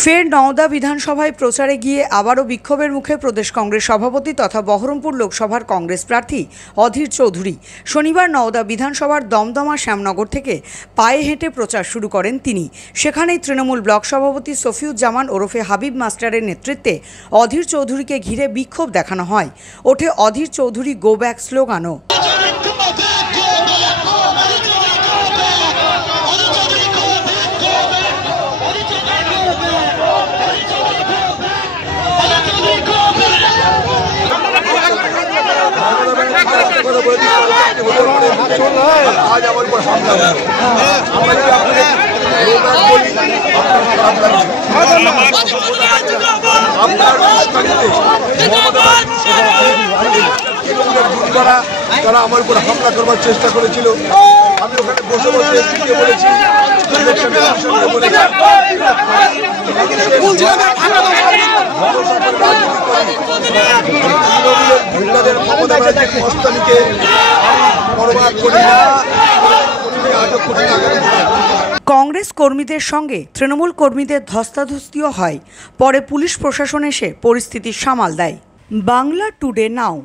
ফের নওদা বিধানসভায় প্রচারে গিয়ে আবারও বিক্ষোভের মুখে প্রদেশ কংগ্রেস সভাপতি তথা বহরমপুর লোকসভার কংগ্রেস প্রার্থী অধীর চৌধুরী। শনিবার নওদা বিধানসভার দমদমা শ্যামনগর থেকে পায়ে হেঁটে প্রচার শুরু করেন তিনি। সেখানেই তৃণমূল ব্লক সভাপতি সফিউজ্জামান ওরফে হাবিব মাস্টারের নেতৃত্বে অধীর চৌধুরীকে ঘিরে বিক্ষোভ দেখানো হয়। ওঠে অধীর চৌধুরী গো ব্যাক স্লোগানও। आज আমার উপর হামলা হলো। আমরা কি আপনাকে বলি তারা আমার উপর হামলা করবার চেষ্টা করেছিল। আমি ওখানে বসে বসে বলেছি কংগ্রেস কর্মীদের সঙ্গে তৃণমূল কর্মীদের ধস্তাধস্তিও হয়। পরে পুলিশ প্রশাসন এসে পরিস্থিতি সামাল দেয়। বাংলা টুডে নাও।